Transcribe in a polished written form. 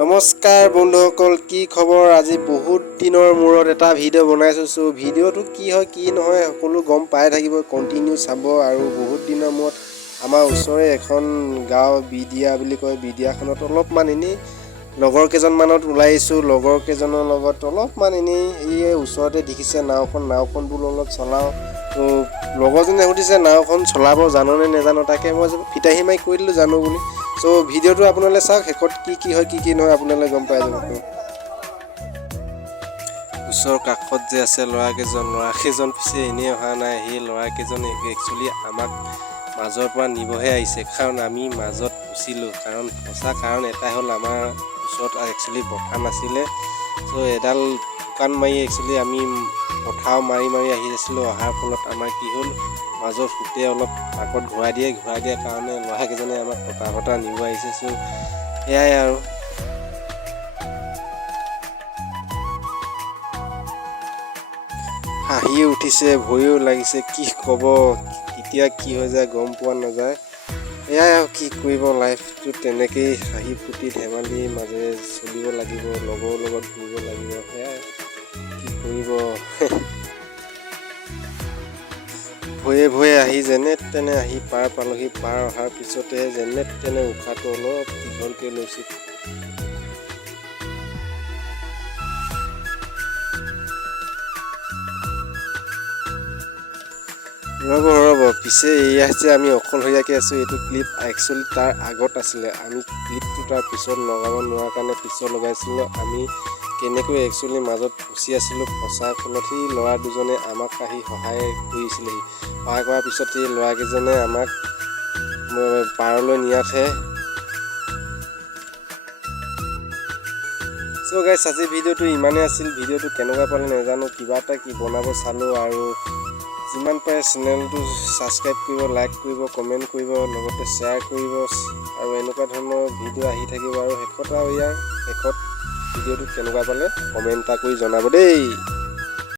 নমস্কাৰ বন্ধুসকল, কি খবৰ? আজি বহুত দিনৰ মূৰত এটা ভিডিঅ' বনাইছোঁ। চ' ভিডিঅ'টো কি হয় কি নহয় সকলো গম পাই থাকিব, কণ্টিনিউ চাব। আৰু বহুত দিনৰ মূৰত আমাৰ ওচৰৰে এখন গাঁও বিদিয়া বুলি কয়, বিদিয়াখনত অলপমান এনেই লগৰ কেইজনমানত ওলাই আহিছোঁ। লগৰ কেইজনৰ লগত অলপমান এনেই এই ওচৰতে দেখিছে নাওখন বোলো অলপ চলাওঁ। ত' লগৰজনে সুধিছে নাওখন চলাব জানোনে নেজানো, তাকে মই ফিতাহী মাৰি কৈ দিলোঁ জানো বুলি। চ' ভিডিঅ'টো আপোনালোকে চাওক, শেষত কি হয় কি নহয় আপোনালোকে গম পাই যাব। ওচৰৰ কাষত যে আছে ল'ৰাকেইজন পিছে এনেই অহা নাই। সেই ল'ৰাকেইজন একচুৱেলি আমাক মাজৰ পৰা নিবহে আহিছে, কাৰণ আমি মাজত ফচিলোঁ। সঁচা কাৰণ এটাই হ'ল, আমাৰ ওচৰত একচুৱেলি পথাৰ নাছিলে। চ' এডাল দোকান মাৰি একচুৱেলি আমি পথাৰ মাৰি আহি আছিলোঁ। অহাৰ ফলত আমাৰ কি হ'ল, মাজৰ ফুটে অলপ আগত ঘূৰাই দিয়াৰ কাৰণে ল'ৰাকেইজনে আমাক কটা নিব আহিছে। চ' এয়াই আৰু হাঁহিও উঠিছে, ভয়ো লাগিছে, কি ক'ব কেতিয়া কি হৈ যায় গম পোৱা নাযায়। এয়াই আৰু কি কৰিব, লাইফটো তেনেকেই হাঁহি ফূৰ্তি ধেমালি মাজেৰে চলিব লাগিব, লগৰ লগত ঘূৰিব লাগিব। সেয়াই কি কৰিব। ভয়ে আহি যেনে তেনে আহি পাৰ পালোহি। পাৰ অহাৰ পিছতে যেনে তেনে উশাহটো অলপ দীঘলকৈ লৈছোঁ। ৰ'ব পিছে এয়া যে আমি অকলশৰীয়াকৈ আছোঁ, এইটো ক্লিপ একচুৱেলি তাৰ আগত আছিলে। আমি ক্লিপটো তাৰ পিছত লগাব নোৱাৰাৰ কাৰণে পিছত লগাইছিলোঁ। আমি কেনেকৈ একচুৱেলি মাজত ফচি আছিলোঁ, ফচাৰ ফলত সেই ল'ৰা দুজনে আমাক আহি সহায় কৰিছিলেহি। সহায় কৰাৰ পিছত সেই ল'ৰাকেইজনে আমাক পাৰলৈ নিয়াতহে। চ' গাইছ, আজি ভিডিঅ'টো ইমানেই আছিল। ভিডিঅ'টো কেনেকুৱা পালে নাজানো, কিবা এটা বনাব চালোঁ। আৰু যিমান পাৰে চেনেলটো ছাবস্ক্ৰাইব কৰিব, লাইক কৰিব, কমেণ্ট কৰিব, লগতে শ্বেয়াৰ কৰিব। আৰু এনেকুৱা ধৰণৰ ভিডিঅ' আহি থাকিব। আৰু শেষত ভিডিঅ'টো কেনেকুৱা পালে কমেণ্ট এটা কৰি জনাব দেই।